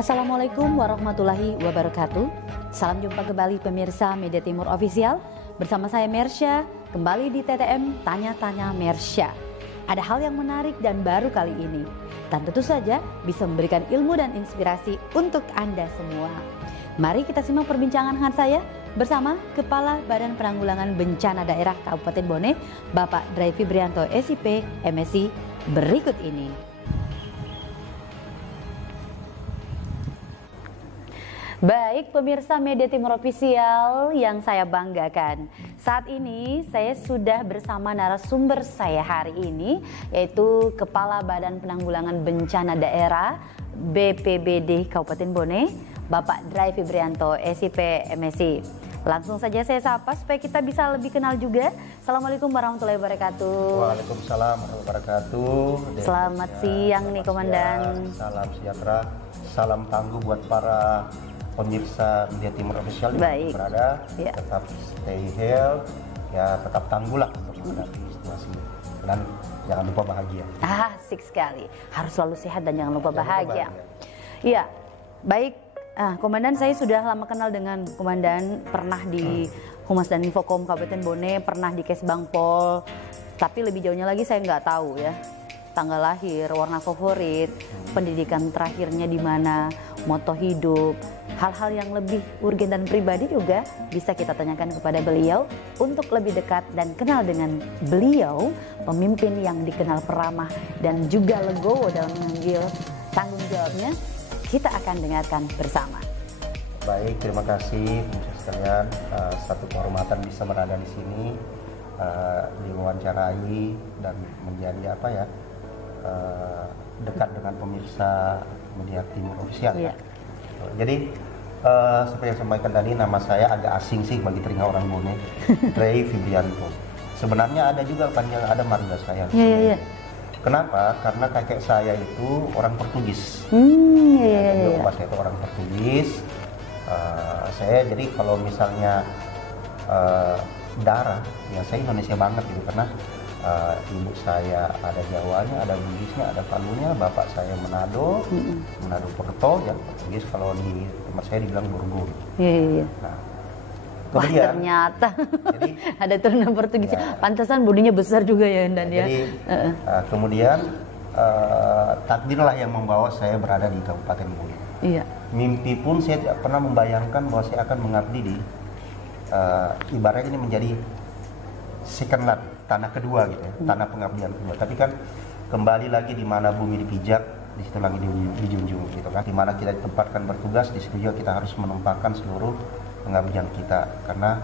Assalamualaikum warahmatullahi wabarakatuh. Salam jumpa kembali pemirsa Media Timur Official. Bersama saya Mersya, kembali di TTM Tanya-Tanya Mersya. Ada hal yang menarik dan baru kali ini, dan tentu saja bisa memberikan ilmu dan inspirasi untuk Anda semua. Mari kita simak perbincangan dengan saya bersama Kepala Badan Penanggulangan Bencana Daerah Kabupaten Bone, Bapak Dray Fibrianto SIP MSI, berikut ini. Baik pemirsa Media Timur Official yang saya banggakan, saat ini saya sudah bersama narasumber saya hari ini, yaitu Kepala Badan Penanggulangan Bencana Daerah BPBD Kabupaten Bone, Bapak Dray Fibrianto SIP MSI. Langsung saja saya sapa supaya kita bisa lebih kenal juga. Assalamualaikum warahmatullahi wabarakatuh. Waalaikumsalam warahmatullahi wabarakatuh. Selamat siang nih Komandan. Salam sejahtera, salam tangguh buat para pemirsa Media Timur Official yang berada, ya. Tetap stay health, ya tetap tangguh lah untuk menghadapi situasi, dan jangan lupa bahagia. Asik sekali, harus selalu sehat dan jangan lupa bahagia. Iya, baik. Komandan, saya sudah lama kenal dengan Komandan, pernah di Humas dan Infokom Kabupaten Bone, pernah di Kesbangpol, tapi lebih jauhnya lagi saya nggak tahu ya. Tanggal lahir, warna favorit, pendidikan terakhirnya di mana, moto hidup, hal-hal yang lebih urgen dan pribadi juga bisa kita tanyakan kepada beliau untuk lebih dekat dan kenal dengan beliau, pemimpin yang dikenal peramah dan juga legowo dalam mengambil tanggung jawabnya. Kita akan dengarkan bersama. Baik, terima kasih pemirsa sekalian. Satu kehormatan bisa berada di sini, diwawancarai dan menjadi dekat dengan pemirsa Media Timur Official. Iya. Jadi seperti yang saya sampaikan tadi, nama saya agak asing sih bagi telinga orang Bone, Dray Fibrianto. Sebenarnya ada juga panjang, ada marga saya. Iya. Kenapa? Karena kakek saya itu orang Portugis. Iya. Bapak saya itu orang Portugis. Saya jadi kalau misalnya darah, ya saya Indonesia banget gitu, karena ibu saya ada Jawanya, ada Bugisnya, ada Palunya, bapak saya Manado, Manado Porto, ya Portugis, kalau di tempat saya dibilang Burgun. Iya. Nah, wah, kemudian, ternyata jadi, ada turunan Portugis. Ya. Pantesan bodinya besar juga ya, dan ya. Jadi kemudian takdirlah yang membawa saya berada di Kabupaten Bone. Iya. Mimpi pun saya tidak pernah membayangkan bahwa saya akan mengabdi di ibaratnya ini menjadi second land, tanah kedua gitu ya, tanah pengabdian kedua. Tapi kan kembali lagi di mana bumi dipijak, di situ lagi dijunjung gitu kan. Di mana kita ditempatkan bertugas, di situ juga kita harus menempatkan seluruh pengabdian kita, karena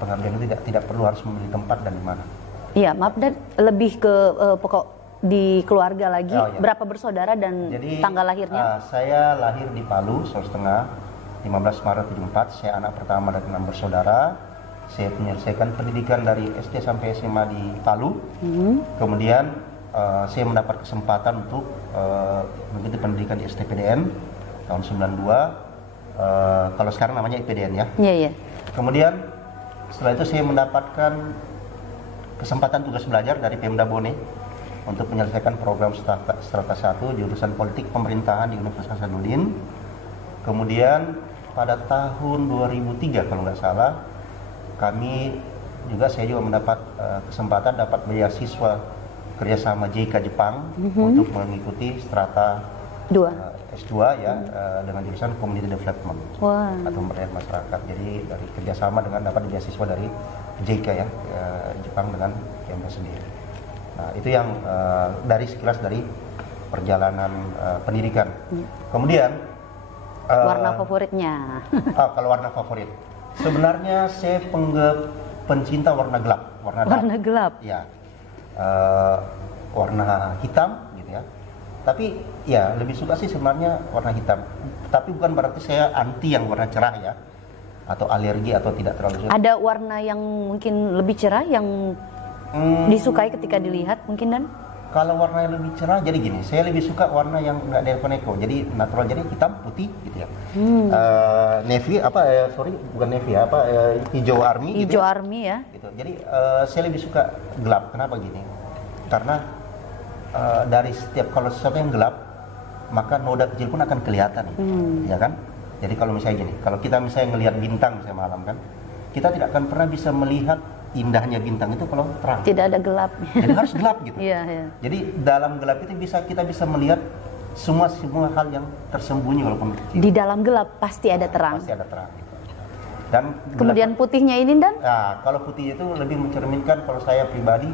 pengabdian itu tidak perlu harus memilih tempat dan di mana. Iya, maaf, dan lebih ke pokok di keluarga lagi. Oh, iya. Berapa bersaudara dan jadi, tanggal lahirnya? Saya lahir di Palu, Sulawesi Tengah, 15 Maret 74. Saya anak pertama dari 6 bersaudara. Saya menyelesaikan pendidikan dari SD sampai SMA di Palu. Kemudian saya mendapat kesempatan untuk mengikuti pendidikan di STPDN tahun 92. Kalau sekarang namanya IPDN ya. Iya. Kemudian setelah itu saya mendapatkan kesempatan tugas belajar dari Pemda Bone untuk menyelesaikan program Strata 1 jurusan Politik Pemerintahan di Universitas Hasanuddin. Kemudian pada tahun 2003 kalau nggak salah, saya juga mendapat kesempatan dapat beasiswa kerjasama JICA Jepang untuk mengikuti Strata 2. S2 ya, dengan jurusan Community Development atau pemberdayaan masyarakat. Jadi dari kerjasama dengan dapat beasiswa dari JICA ya, Jepang dengan Kemda sendiri. Nah itu yang dari sekilas dari perjalanan pendidikan. Kemudian warna favoritnya? Kalau warna favorit, sebenarnya saya pencinta warna gelap. Warna gelap? Ya, warna hitam gitu ya. Tapi ya lebih suka sih sebenarnya warna hitam. Tapi bukan berarti saya anti yang warna cerah ya, atau alergi atau tidak terlalu suka. Ada warna yang mungkin lebih cerah yang disukai ketika dilihat mungkin, Dan? Kalau warna yang lebih cerah, jadi gini, saya lebih suka warna yang nggak neko-neko, jadi natural, jadi hitam, putih gitu ya. Navy, bukan navy, hijau army. Hijau gitu army ya. Gitu. Jadi saya lebih suka gelap. Kenapa gini? Karena dari setiap, kalau sesuatu yang gelap maka noda kecil pun akan kelihatan, ya kan? Jadi kalau misalnya gini, kalau kita misalnya ngelihat bintang misalnya malam kan, kita tidak akan pernah bisa melihat indahnya bintang itu kalau terang. Tidak ada gelap. Jadi harus gelap gitu. Iya, iya. Jadi dalam gelap itu kita bisa melihat semua hal yang tersembunyi walaupun kecil. Di dalam gelap pasti ada terang. Pasti ada terang. Gitu. Dan kemudian putihnya ini, Dan? Nah, kalau putih itu lebih mencerminkan, kalau saya pribadi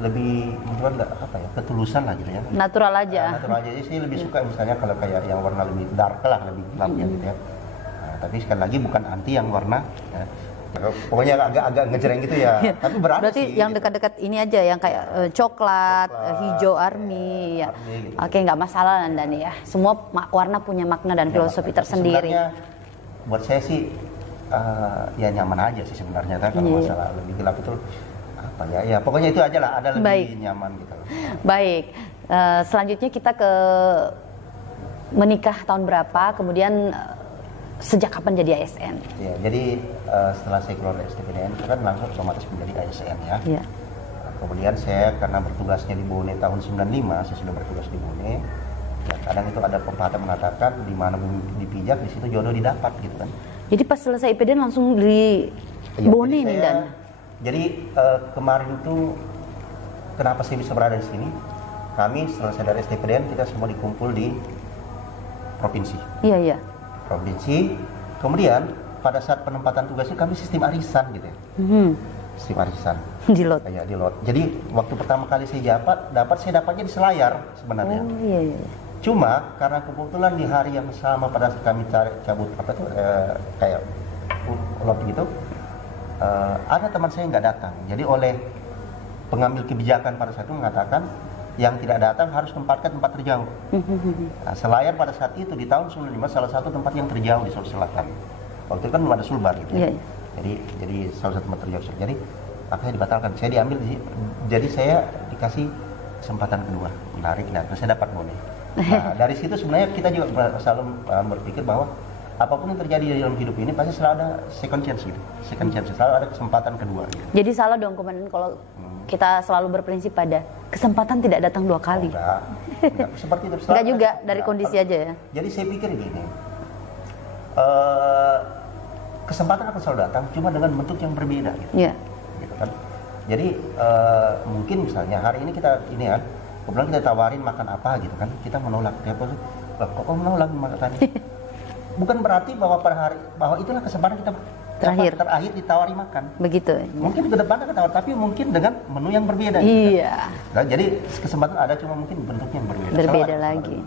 lebih menunjukkan apa ya, ketulusan lah gitu ya. Natural aja. Natural aja. Jadi saya lebih suka misalnya kalau kayak yang warna lebih dark lah, lebih gelap ya gitu ya. Nah, tapi sekali lagi bukan anti yang warna ya. Pokoknya agak ngejreng gitu ya. Tapi berarti sih, yang gitu. dekat-dekat ini aja, yang kayak coklat, hijau, army ya. Gitu. Oke, nggak masalah Anda nih ya. Semua warna punya makna dan filosofi tersendiri. Sebenarnya buat saya sih ya nyaman aja sih sebenarnya kan, kalau masalah lebih gelap itu apa ya. Ya pokoknya itu aja lah, ada lebih nyaman gitu. Baik. Selanjutnya kita ke menikah tahun berapa, kemudian sejak kapan jadi ASN? Ya, jadi setelah saya keluar dari STPDN itu kan langsung otomatis menjadi ASN ya. Ya. Kemudian saya karena bertugasnya di Bone tahun 95, saya sudah bertugas di Bone. Ya, kadang itu ada pepatah mengatakan di mana bumi dipijak di situ jodoh didapat gitu kan. Jadi pas selesai IPDN langsung di Bone nih, Dan? Jadi kemarin itu kenapa saya bisa berada di sini? Kami setelah saya dari STPDN kita semua dikumpul di provinsi. Iya, iya. Provinsi, kemudian pada saat penempatan tugasnya kami sistem arisan gitu ya. Sistem arisan. Di lot. Ya, di lot. Jadi waktu pertama kali saya saya dapatnya di Selayar sebenarnya. Oh iya, iya. Cuma karena kebetulan di hari yang sama pada saat kami cabut apa tuh kayak lot gitu, ada teman saya yang nggak datang. Jadi oleh pengambil kebijakan pada saat itu mengatakan yang tidak datang harus tempatkan tempat terjauh. Nah, Selayar pada saat itu di tahun 95 salah satu tempat yang terjauh di Sulawesi Selatan. Waktu itu kan belum ada Sulbar gitu. Yeah. Jadi salah satu tempat terjauh. Jadi akhirnya dibatalkan. Saya diambil, jadi saya dikasih kesempatan kedua, menarik. Nah, terus saya dapat Bone. Nah, dari situ sebenarnya kita juga selalu berpikir bahwa apapun yang terjadi di dalam hidup ini pasti selalu ada second chance gitu. Second chance, selalu ada kesempatan kedua gitu. Jadi salah dong Komandan kalau kita selalu berprinsip pada kesempatan tidak datang dua kali. Enggak seperti itu. Enggak juga, dari kondisi aja ya. Jadi saya pikir gini, kesempatan akan selalu datang, cuma dengan bentuk yang berbeda gitu. Yeah. Gitu kan. Jadi mungkin misalnya hari ini kita ini kan, kemudian kita tawarin makan apa gitu kan, kita menolak. Ya kok menolak makan tadi? Bukan berarti bahwa bahwa itulah kesempatan kita terakhir ditawari makan. Begitu. Mungkin ke depan akan tawar, tapi mungkin dengan menu yang berbeda. Iya. Gitu. Nah, jadi kesempatan ada, cuma mungkin bentuknya yang berbeda. Berbeda lagi.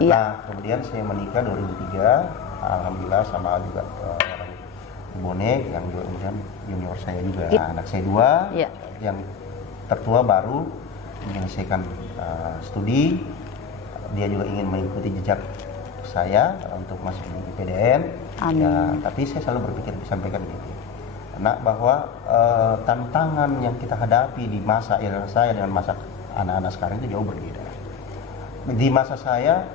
Iya. Nah, kemudian saya menikah 2003, alhamdulillah sama juga orang Bone yang juga kemudian junior saya juga. Nah, anak saya 2, yang tertua baru menyelesaikan studi, dia juga ingin mengikuti jejak saya untuk masuk di IPDN. Amin. Ya, tapi saya selalu berpikir sampaikan gitu. Karena bahwa tantangan yang kita hadapi di masa era saya dengan masa anak-anak sekarang itu jauh berbeda. Di masa saya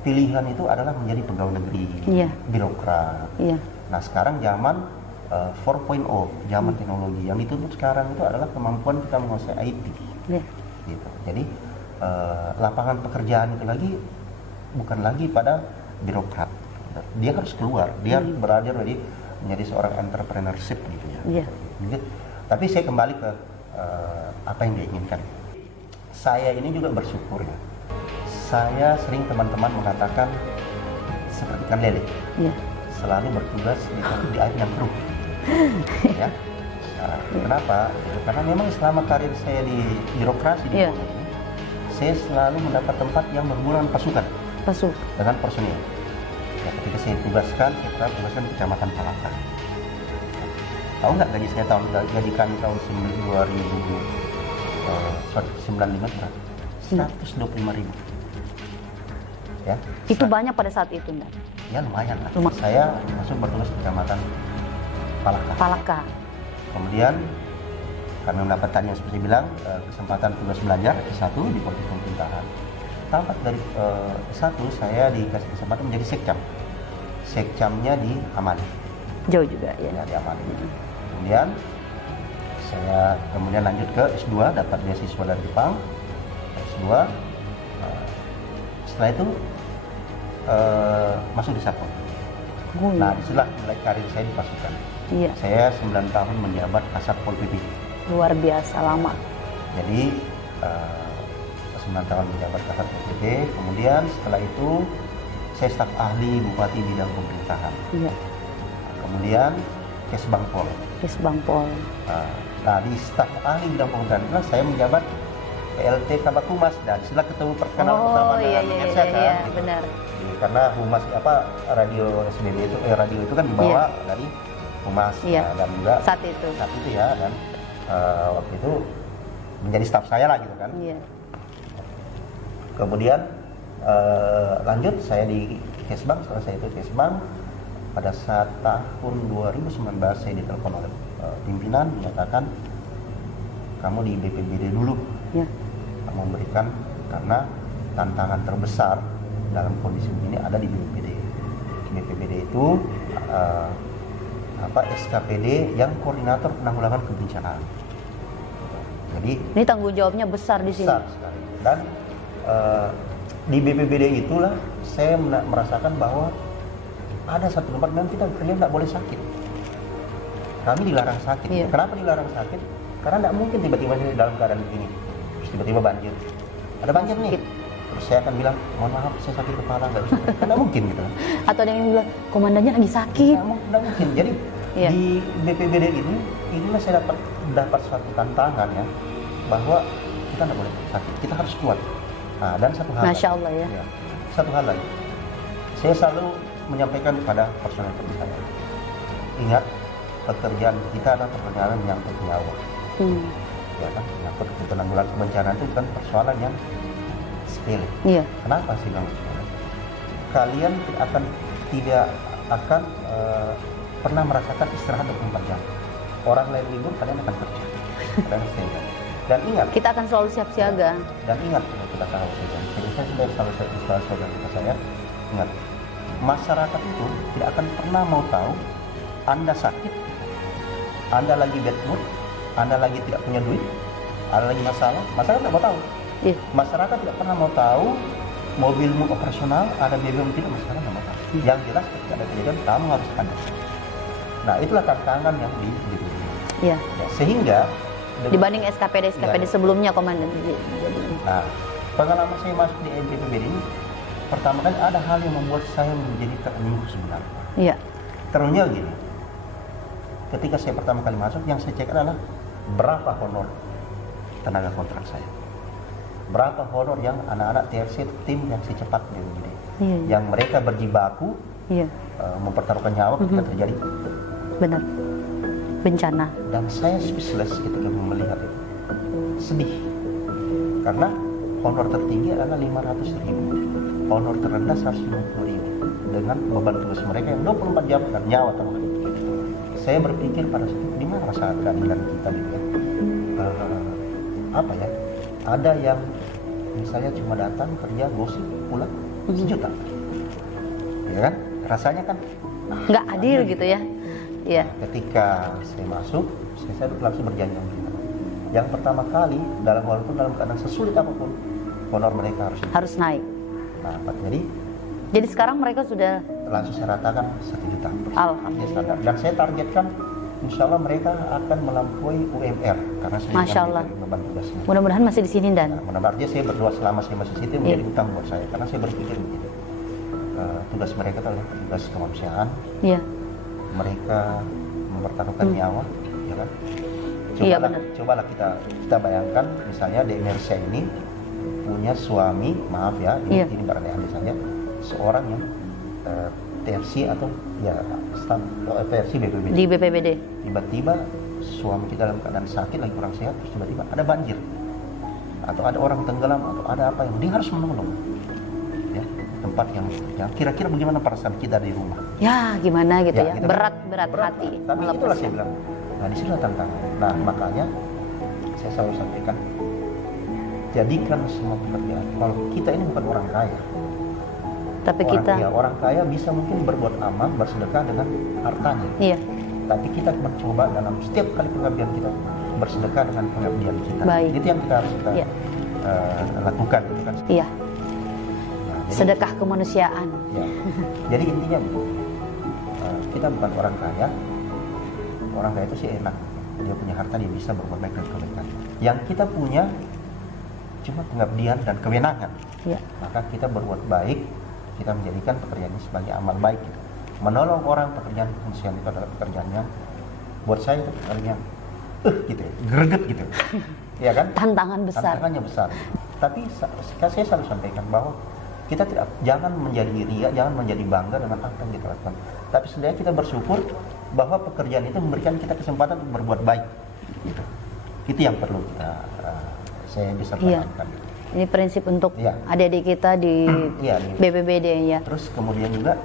pilihan itu adalah menjadi pegawai negeri, birokrat. Nah, sekarang zaman 4.0, zaman teknologi. Yang dituntut sekarang itu adalah kemampuan kita menguasai IT. Gitu. Jadi lapangan pekerjaan itu lagi bukan lagi pada birokrat. Dia harus keluar, dia harus belajar menjadi seorang entrepreneurship gitu ya. Gitu. Tapi saya kembali ke apa yang dia inginkan. Saya ini juga bersyukur ya. Saya sering teman-teman mengatakan seperti ikan lele, selalu bertugas di air yang keruh. Ya. Nah, kenapa? Karena memang selama karir saya di birokrasi di Bone, saya selalu mendapat tempat yang berhubungan pasukan dengan personil. Ya, ketika saya tugaskan di Kecamatan Palaka. Tahu nggak gaji saya gaji kami tahun 95 berapa? 125.000. Ya. Itu banyak pada saat itu, Mbak? Ya lumayan lah. Saya masuk bertugas di Kecamatan Palaka. Kemudian kami mendapat tadi yang seperti bilang kesempatan tugas belajar S1 di Politeknik Pemerintahan. Tamat dari S1 saya dikasih kesempatan menjadi sekcam. Sekcamnya di Amani. Jauh juga ya. Di Amani. Kemudian saya lanjut ke S2, dapat beasiswa dari Jepang. S2 setelah itu masuk di Satpol. Oh, Nah, disitulah mulai karir saya di pasukan. iya. Saya 9 tahun menjabat Kasat Pol PP. Luar biasa lama. Jadi 9 tahun menjabat Kasat Pol PP. Kemudian setelah itu saya staf ahli Bupati bidang pemerintahan. Iya. Kemudian Kesbang Pol. Kesbang Pol. Nah, di staf ahli bidang pemerintahan itulah saya menjabat PLT Kabak Humas dan setelah ketemu perkenalan pertama iya, dengan iya, Mensa, iya, kan, iya, gitu. benar. Karena Humas radio SBB itu radio itu kan dibawa dari Humas, Iya. dan juga Saat itu. ya, dan waktu itu menjadi staf saya lah gitu kan. Iya. Kemudian lanjut saya di Kesbang. Setelah saya itu Kesbang, pada saat tahun 2019 saya ditelepon oleh pimpinan menyatakan kamu di BPBD dulu. Iya. Kamu memberikan, karena tantangan terbesar dalam kondisi ini ada di BPBD. BPBD itu SKPD yang koordinator penanggulangan kebencanaan. Jadi Ini tanggung jawabnya besar di sini. besar sekali. Dan di BPBD itulah saya merasakan bahwa ada satu tempat memang kita kalian nggak boleh sakit. Kami dilarang sakit. Iya. Kenapa dilarang sakit? Karena nggak mungkin tiba-tiba saya dalam keadaan begini, terus tiba-tiba banjir. Ada banjir nih. Sakit. Terus saya akan bilang, mohon maaf saya sakit kepala, nggak bisa. Kan nggak mungkin gitu. Atau ada yang bilang komandannya lagi sakit. Nggak mungkin. Jadi Iya. di BPBD inilah saya dapat suatu tantangan ya, bahwa kita nggak boleh sakit, kita harus kuat. Nah, dan satu hal Masya lagi, Allah ya. satu hal lagi, saya selalu menyampaikan kepada personel saya, ingat pekerjaan kita adalah pekerjaan yang menyangkut nyawa. Ya kan, menyangkut penanggulangan kebencanaan itu kan persoalan yang sepele. Iya. Kenapa sih bang? Kalian tidak akan pernah merasakan istirahat 24 jam. Orang lain libur, kalian akan kerja. Kalian harus ingat. Dan ingat. Kita akan selalu siap siaga. Dan ingat, kita tahu saja. Jadi saya sudah selalu saya ingat. Masyarakat itu tidak akan pernah mau tahu Anda sakit, Anda lagi bad mood, Anda lagi tidak punya duit, Anda lagi masalah. Masyarakat tidak mau tahu. Iya. Masyarakat tidak pernah mau tahu mobilmu operasional, ada BBM tidak, masyarakat tidak mau tahu. Yang jelas ketika ada kejadian kamu harus ada. Nah, itulah tantangan yang diberikan. Iya. Ya, sehingga Dibanding SKPD sebelumnya komandan. Nah, pengalaman saya masuk di BPBD ini, pertama kali ada hal yang membuat saya menjadi terenyuh sebenarnya. Iya. Terenyuh gini. Ketika saya pertama kali masuk, yang saya cek adalah berapa honor tenaga kontrak saya. Berapa honor yang anak-anak TRC tim yang secepat di BPBD. Iya. Yang mereka berjibaku, Iya. mempertaruhkan nyawa ketika terjadi Benar. Bencana. Dan saya speechless ketika melihat itu. Sedih. Karena honor tertinggi adalah 500.000. Honor terendah 150.000. Dengan beban tugas mereka yang 24 jam dan nyawa taruhan. Saya berpikir pada saat itu, di mana rasa keadilan kita gitu ya? Apa ya? Ada yang misalnya cuma datang kerja gosip pulang 1 juta. Ya kan? Rasanya kan Nggak adil gitu ya. Iya. Ketika saya masuk, saya langsung berjanji sama mereka. Yang pertama kali, walaupun dalam keadaan sesulit apapun, honor mereka Harus naik. Nah, Jadi sekarang mereka sudah langsung saya ratakan 1 juta. Alhamdulillah. Dan saya targetkan, insya Allah mereka akan melampaui UMR karena saya Masya Allah. beban tugasnya. Mudah-mudahan masih di sini dan. Nah, mudah-mudahan saya berdoa selama saya masih situ menjadi utang buat saya, karena saya berpikir begini, tugas mereka adalah tugas kemanusiaan. Iya. Mereka mempertaruhkan nyawa, ya kan? Iya, benar. Cobalah kita bayangkan, misalnya di Indonesia ini punya suami, maaf ya, ini barangkali Anda saja, seorang yang TRC atau ya TRC BPBD. Di BPBD. Tiba-tiba suami kita dalam keadaan sakit, lagi kurang sehat, terus tiba-tiba ada banjir, atau ada orang tenggelam, atau ada apa yang dia harus menolong. Ya, tempat yang kira-kira bagaimana perasaan kita di rumah? Ya, gimana gitu ya. Gitu Berat kan? hati. Tapi itulah saya bilang. Nah, di situ tantangan. Nah, makanya saya selalu sampaikan, jadikan semua pekerjaan. Kalau kita ini bukan orang kaya. Tapi Orang kaya bisa mungkin berbuat amal, bersedekah dengan hartanya. Iya. Tapi kita mencoba dalam setiap kali pengabdian kita bersedekah dengan pengabdian kita. Baik. Itu yang kita harus lakukan, gitu kan. Iya. Nah, Sedekah kemanusiaan. Ya. Jadi intinya kita bukan orang kaya. Orang kaya itu sih enak, dia punya harta, dia bisa berbuat baik dan kebaikan. Yang kita punya cuma pengabdian dan kewenangan. Ya. Maka kita berbuat baik, kita menjadikan pekerjaan ini sebagai amal baik. Gitu. Menolong orang, pekerjaan kemanusiaan itu adalah pekerjaan yang buat saya itu pekerjaan gitu ya, greget gitu. Ya kan? Tantangan besar. Tantangannya besar. Tapi saya selalu sampaikan bahwa kita jangan menjadi ria, jangan menjadi bangga dengan apa yang kita lakukan. Tapi sebenarnya kita bersyukur bahwa pekerjaan itu memberikan kita kesempatan untuk berbuat baik. Gitu. Itu yang perlu kita saya bisa tanamkan. Ini prinsip untuk adik-adik kita di BPBD ya. Terus kemudian juga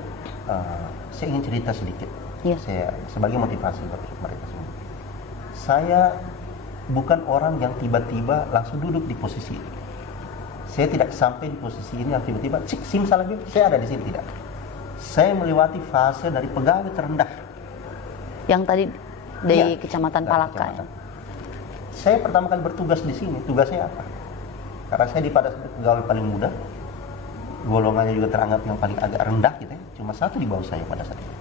saya ingin cerita sedikit. Saya sebagai motivasi buat mereka semua. Saya bukan orang yang tiba-tiba langsung duduk di posisi ini. Saya tidak sampai di posisi ini tiba-tiba simsalabim saya ada di sini, tidak. Saya melewati fase dari pegawai terendah. Yang tadi di Kecamatan Palaka. Saya pertama kali bertugas di sini, tugas saya apa? Karena saya pada pegawai paling muda, golongannya juga teranggap yang paling agak rendah gitu ya. Cuma satu di bawah saya pada saat itu.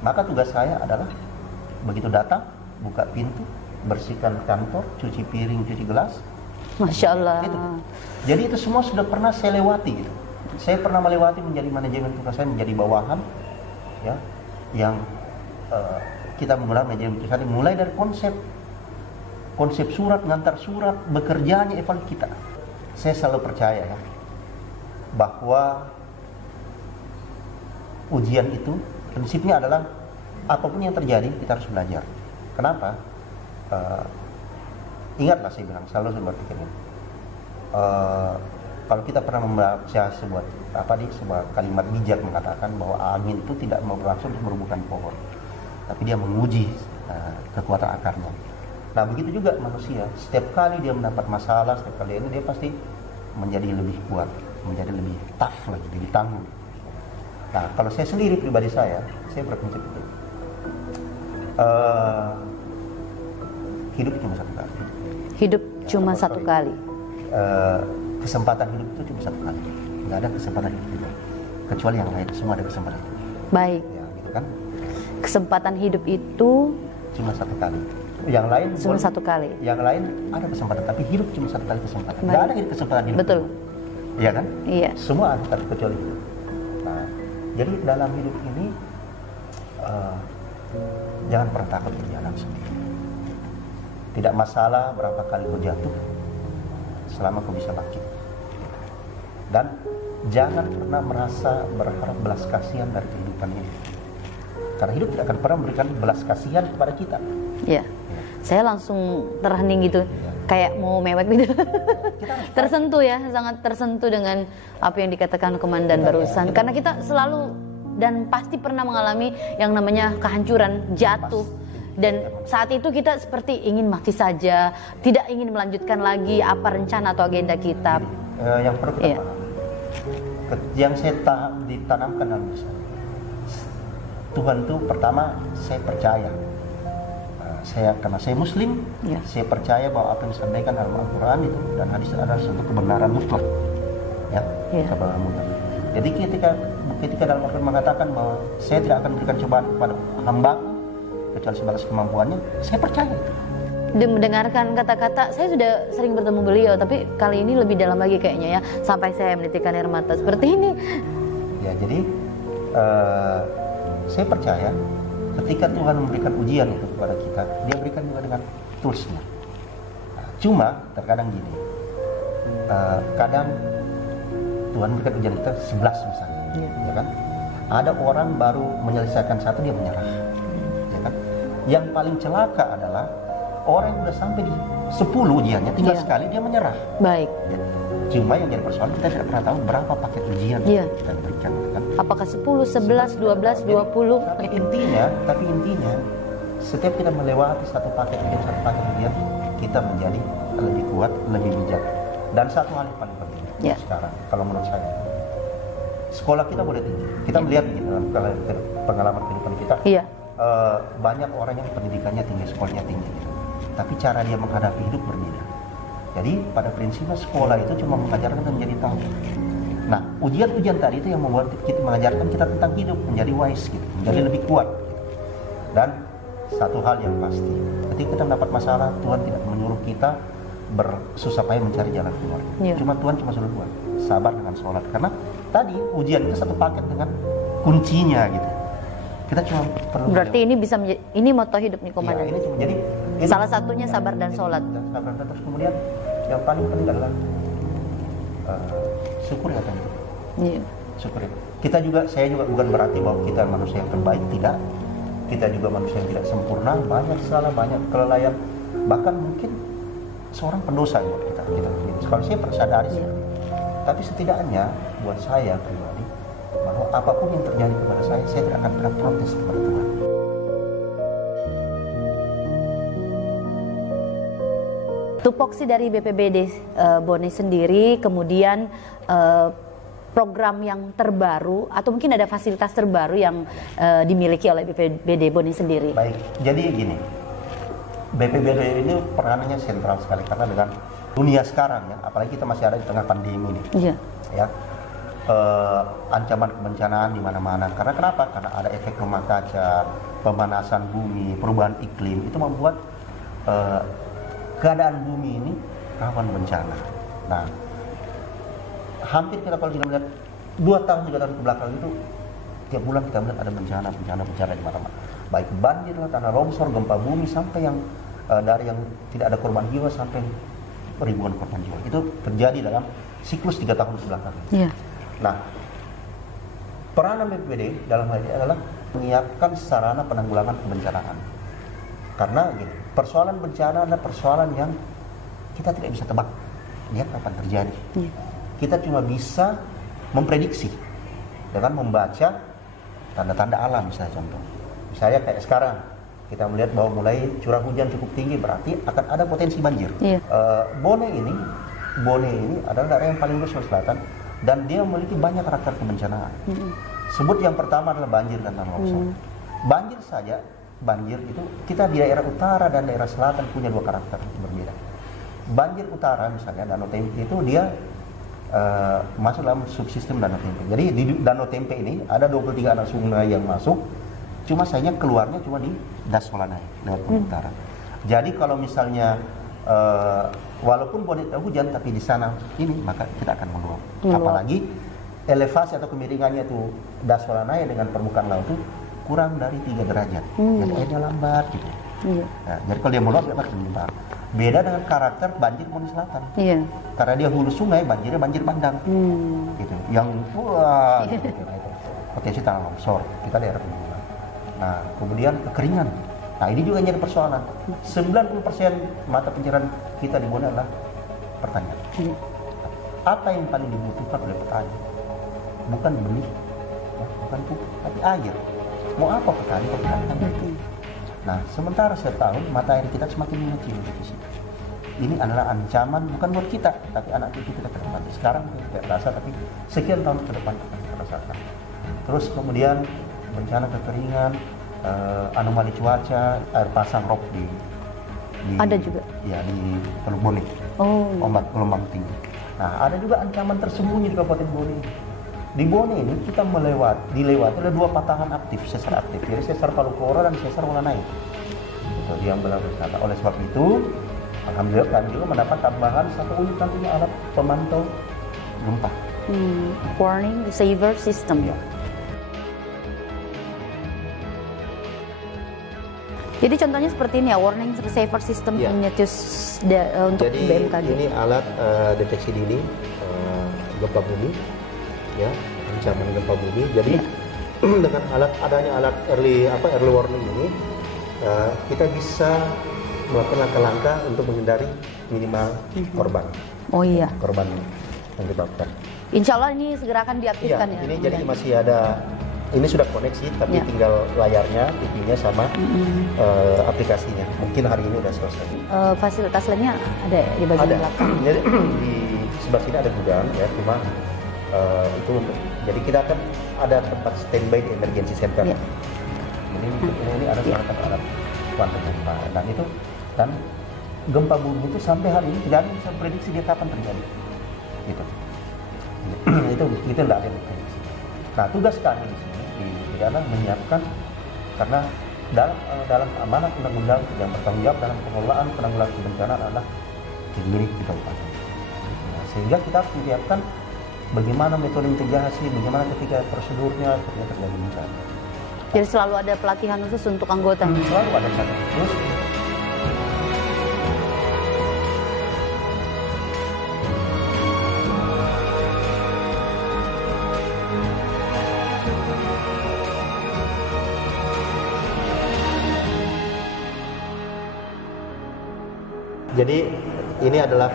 Maka tugas saya adalah begitu datang, buka pintu, bersihkan kantor, cuci piring, cuci gelas. Masya Allah. Gitu. Jadi itu semua sudah pernah saya lewati gitu. Saya pernah melewati menjadi manajemen tugas saya menjadi bawahan, ya, yang kita menggunakan manajemen tugas mulai dari konsep surat, ngantar surat, bekerjanya evaluasi kita. Saya selalu percaya ya bahwa ujian itu prinsipnya adalah apapun yang terjadi kita harus belajar. Kenapa? Ingatlah saya bilang selalu saya berpikir ini. Kalau kita pernah membaca sebuah kalimat bijak mengatakan bahwa angin itu tidak mau berlangsung untuk merubuhkan pohon, tapi dia menguji kekuatan akarnya. Nah begitu juga manusia, setiap kali dia mendapat masalah, setiap kali ini dia pasti menjadi lebih kuat, menjadi lebih tough lagi, lebih tangguh. Nah kalau saya sendiri pribadi saya berprinsip itu, hidup cuma satu kali. Hidup cuma satu kali. Kesempatan hidup itu cuma satu kali, nggak ada kesempatan hidup itu, kecuali yang lain semua ada kesempatan hidup. Baik. Ya, gitu kan? Kesempatan hidup itu cuma satu kali. Yang lain cuma satu kali. Yang lain ada kesempatan, tapi hidup cuma satu kali kesempatan. Nggak ada kesempatan hidup. Betul. Iya kan? Iya. Semua ada kecuali hidup. Nah, jadi dalam hidup ini jangan pernah takut berjalan sendiri. Tidak masalah berapa kali kau jatuh, selama kau bisa bangkit. Dan jangan pernah merasa berharap belas kasihan dari kehidupan ini. Karena hidup tidak akan pernah memberikan belas kasihan kepada kita. Iya. Saya langsung terhening gitu, kayak mau mewek gitu. Tersentuh ya, sangat tersentuh dengan apa yang dikatakan komandan barusan. Karena kita selalu dan pasti pernah mengalami yang namanya kehancuran, jatuh. Dan saat itu kita seperti ingin mati saja, tidak ingin melanjutkan lagi apa rencana atau agenda kita. Yang perlu kita paham, yang saya ditanamkan dalam diri saya, Tuhan itu pertama saya percaya. Karena saya Muslim, saya percaya bahwa apa yang disampaikan dalam Al-Quran itu dan hadis adalah satu kebenaran mutlak, kebenaran mutlak. Jadi ketika dalam Al-Quran mengatakan bahwa saya tidak akan memberikan cobaan kepada hamba kecuali sebatas kemampuannya, saya percaya itu. Dan mendengarkan kata-kata, saya sudah sering bertemu beliau, tapi kali ini lebih dalam lagi kayaknya ya, sampai saya menitikkan air mata seperti ini. Ya, jadi saya percaya ketika Tuhan memberikan ujian itu kepada kita, dia berikan juga dengan toolsnya. Cuma terkadang gini, kadang Tuhan berikan ujian kita 11 misalnya, ya kan? Ada orang baru menyelesaikan satu dia menyerah, ya kan? Yang paling celaka adalah orang yang udah sampai di 10 ujiannya, tinggal sekali dia menyerah. Baik. Ya. Cuma yang jadi persoalan kita tidak pernah tahu berapa paket ujian kita berikan, kan? Apakah 10, 11, 12, 20? Tapi intinya setiap kita melewati satu paket ujian, kita menjadi lebih kuat, lebih bijak. Dan satu hal yang paling penting sekarang, kalau menurut saya, sekolah kita boleh tinggi. Kita melihat dalam pengalaman kehidupan kita, banyak orang yang pendidikannya tinggi, sekolahnya tinggi, tapi cara dia menghadapi hidup berbeda. Jadi pada prinsipnya sekolah itu cuma mengajarkan kita menjadi tahu. Nah, ujian-ujian tadi itu yang membuat kita mengajarkan kita tentang hidup, menjadi wise gitu, menjadi lebih kuat. Dan satu hal yang pasti, ketika kita mendapat masalah, Tuhan tidak menyuruh kita bersusah payah mencari jalan keluar. Tuhan cuma suruh buat sabar dengan sholat. Karena tadi ujian itu satu paket dengan kuncinya gitu. Kita cuma perlu. Berarti ini bisa ini moto hidup nih komandan. Ya, ini cuma jadi salah satunya sabar dan sholat. Sabar dan terus kemudian yang paling penting adalah syukur ya teman. Iya. Syukur ya. Saya juga bukan berarti bahwa kita manusia yang terbaik, tidak. Kita juga manusia yang tidak sempurna, banyak salah, banyak kelelayan, bahkan mungkin seorang pendosa buat kita. Kalau saya sadari sih. Tapi setidaknya buat saya pribadi bahwa apapun yang terjadi kepada saya tidak akan pernah protes kepada Tuhan. Tupoksi dari BPBD Bone sendiri, kemudian program yang terbaru atau mungkin ada fasilitas terbaru yang dimiliki oleh BPBD Bone sendiri. Baik, jadi gini, BPBD ini peranannya sentral sekali karena dengan dunia sekarang ya, apalagi kita masih ada di tengah pandemi ini. Iya. Ya, ancaman kebencanaan di mana-mana. Karena kenapa? Karena ada efek rumah kaca, pemanasan bumi, perubahan iklim itu membuat keadaan bumi ini rawan bencana. Nah, hampir kita kalau kita melihat 2 tahun 3 tahun ke belakang itu tiap bulan kita melihat ada bencana di mana-mana. Baik banjir, tanah longsor, gempa bumi sampai yang dari yang tidak ada korban jiwa sampai ribuan korban jiwa. Itu terjadi dalam siklus 3 tahun ke belakang. Iya. Nah, peranan BPBD dalam hal ini adalah menyiapkan sarana penanggulangan kebencanaan. Karena gini, persoalan bencana adalah persoalan yang kita tidak bisa tebak dia kapan terjadi. Iya. Kita cuma bisa memprediksi dengan membaca tanda-tanda alam, misalnya contoh. Misalnya kayak sekarang kita melihat bahwa mulai curah hujan cukup tinggi, berarti akan ada potensi banjir. Iya. Bone ini adalah daerah yang paling luas Sulawesi Selatan dan dia memiliki banyak karakter kebencanaan. Sebut yang pertama adalah banjir dan tanah longsor. Banjir itu kita di daerah utara dan daerah selatan punya 2 karakter berbeda. Banjir utara misalnya Danau Tempe itu dia masuk dalam subsistem Danau Tempe. Jadi di Danau Tempe ini ada 23 anak sungai yang masuk, cuma sayangnya keluarnya cuma di Das Walanai lewat utara. Jadi kalau misalnya walaupun boleh hujan tapi di sana ini maka tidak akan meluap. Apalagi elevasi atau kemiringannya itu Das Walanai dengan permukaan laut itu kurang dari 3 derajat. Jadi airnya lambat gitu. Nah, jadi kalau dia meluap dia akan menyebar. Beda dengan karakter banjir Bone Selatan. Iya. Karena dia hulu sungai, banjirnya banjir bandang. Gitu. Yang gitu. Potensi tanah longsor, kita daerah pegunungan. Nah, kemudian kekeringan. Nah, ini juga jadi persoalan. 90% mata pencarian kita di Bone adalah pertanian. Apa yang paling dibutuhkan oleh petani? Bukan benih, bukan pupuk, tapi air. Mau apa petani? Nah, sementara setahun mata air kita semakin mengecil defisit. Ini adalah ancaman bukan buat kita, tapi anak cucu kita ke depan. Sekarang tidak terasa, tapi sekian tahun ke depan akan kita rasakan. Terus kemudian bencana kekeringan, anomali cuaca, air pasang rop di ada juga. Ya, di Teluk Bone. Ombak gelombang tinggi. Nah, ada juga ancaman tersembunyi di Kabupaten Bone. Di Bone ini kita dilewati oleh 2 patahan aktif, sesar aktif, yaitu sesar Palukoro dan sesar Walanai. Itu yang benar-benar. Oleh sebab itu, alhamdulillah kami juga mendapat tambahan 1 unit nantinya alat pemantau gempa. Warning saver system. Ya. Jadi contohnya seperti ini ya, warning saver system untuk Jadi BMKG. ini alat deteksi dini gempa bumi. Ya, ancaman gempa bumi. Jadi dengan adanya alat early warning ini kita bisa melakukan langkah-langkah untuk menghindari minimal korban. Oh iya. Korban yang disebabkan. Insya Allah ini segera akan diaktifkan ya. Ini jadi masih ada, ini sudah koneksi tapi tinggal layarnya, TV-nya sama aplikasinya. Mungkin hari ini udah selesai. Fasilitas lainnya ada di bagian belakang. Jadi di sebelah sini ada gudang ya, cuma itu jadi kita akan ada tempat standby di emergency center. Ini ada alat kuantum gempa dan gempa bumi itu sampai hari ini tidak bisa prediksi dia kapan terjadi. Gitu. itu tidak ada di sini. Nah, tugas kami di sini adalah menyiapkan, karena dalam amanat undang-undang yang bertanggung jawab dalam pengelolaan penanggulangan bencana adalah milik di kabupaten. Nah, sehingga kita harus menyiapkan bagaimana metode mitigasi, bagaimana ketika prosedurnya ketika terjadi bencana. Jadi selalu ada pelatihan khusus untuk anggota. Selalu ada pelatihan khusus. Jadi ini adalah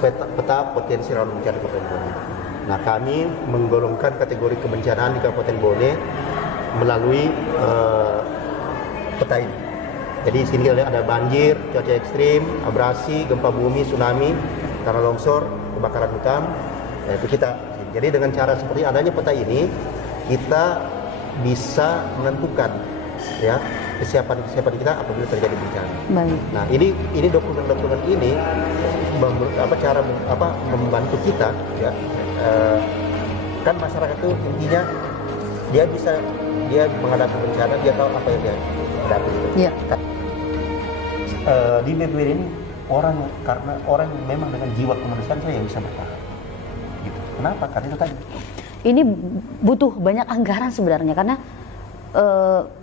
peta potensi rawan bencana Kabupaten Bone. Nah, kami menggolongkan kategori kebencanaan di Kabupaten Bone melalui peta ini. Jadi di sini ada banjir, cuaca ekstrim, abrasi, gempa bumi, tsunami, tanah longsor, kebakaran hutan. Nah, itu kita. Jadi dengan cara seperti adanya peta ini, kita bisa menentukan ya kesiapan kita apabila terjadi bencana. Baik. Nah, ini dokumen-dokumen ini membantu kita ya. Kan masyarakat itu intinya dia menghadapi bencana, dia tahu apa yang dia hadapi. Iya. Di BPBD ini karena orang yang memang dengan jiwa kemanusiaan saya yang bisa bertahan. Gitu. Kenapa? Karena itu tadi. Ini butuh banyak anggaran sebenarnya, karena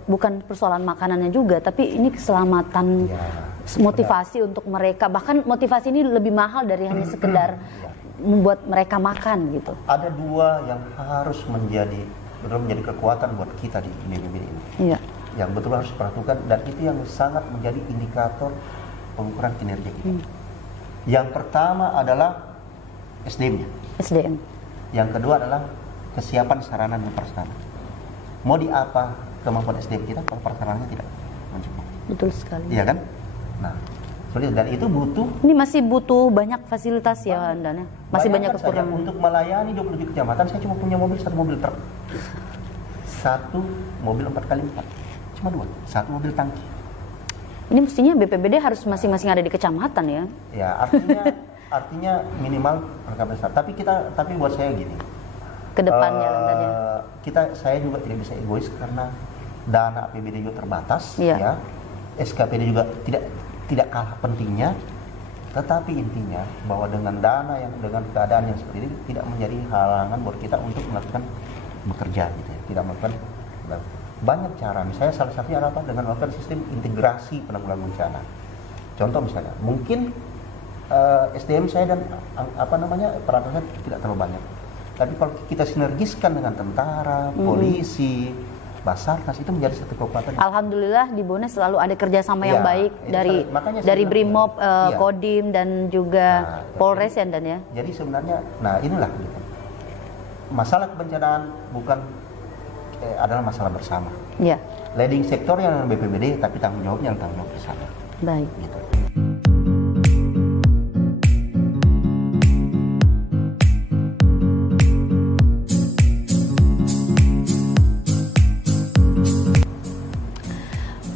bukan persoalan makanannya juga, tapi ini keselamatan, motivasi untuk mereka. Bahkan motivasi ini lebih mahal dari hanya sekedar membuat mereka makan gitu. Ada dua yang harus menjadi kekuatan buat kita di BPBD ini. Iya. Yang betul harus diperhatikan, dan itu yang sangat menjadi indikator pengukuran kinerja kita. Yang pertama adalah SDM-nya. SDM. Yang kedua adalah kesiapan sarana dan prasarana. Mau di apa kemampuan SDM kita kalau prasarananya tidak mencukupi. Betul sekali. Iya kan? Nah, dan itu butuh. Ini masih butuh banyak fasilitas ya, Andana. Masih banyak kekurangan. Untuk melayani 27 kecamatan, saya cuma punya satu mobil truk. Satu mobil 4x4. Cuma dua. Satu mobil tangki. Ini mestinya BPBD harus masing-masing ada di kecamatan ya? Ya, artinya minimal perangkat besar. Tapi buat saya gini. Kedepannya saya juga tidak bisa egois karena dana APBD juga terbatas, ya. Ya. SKPD juga tidak kalah pentingnya, tetapi intinya bahwa dengan keadaan yang seperti ini tidak menjadi halangan buat kita untuk melakukan bekerja gitu ya. Tidak melakukan banyak cara. Misalnya salah satunya adalah dengan melakukan sistem integrasi penanggulangan bencana. Contoh misalnya, mungkin SDM saya dan peralatan tidak terlalu banyak. Tapi kalau kita sinergiskan dengan tentara, polisi, Basarnas, itu menjadi satu kekuatan. Alhamdulillah di Bone selalu ada kerjasama yang baik dari Brimob, Kodim dan juga Polres ya, dan ya. Jadi sebenarnya, inilah gitu. Masalah kebencanaan bukan adalah masalah bersama. Ya. Leading sektor yang BPBD, tapi tanggung jawabnya tanggung jawab bersama. Baik. Gitu.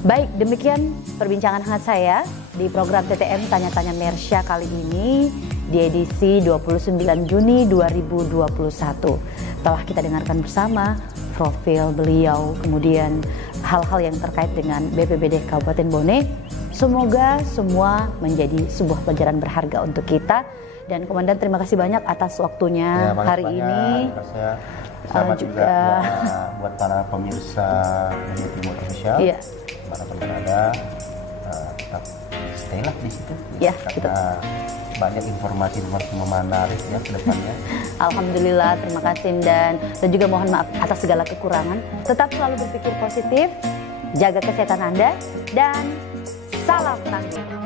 Baik, demikian perbincangan hangat saya di program TTM Tanya-Tanya Mersya kali ini di edisi 29 Juni 2021. Telah kita dengarkan bersama profil beliau, kemudian hal-hal yang terkait dengan BPBD Kabupaten Bone. Semoga semua menjadi sebuah pelajaran berharga untuk kita. Dan Komandan, terima kasih banyak atas waktunya hari ini. Sama juga buat para pemirsa Media Timur Official. Iya. Para penada, tetap stay lah di situ. Ya, karena banyak informasi menarik ya ke depannya. Alhamdulillah, terima kasih dan juga mohon maaf atas segala kekurangan. Tetap selalu berpikir positif, jaga kesehatan Anda, dan salam tangguh.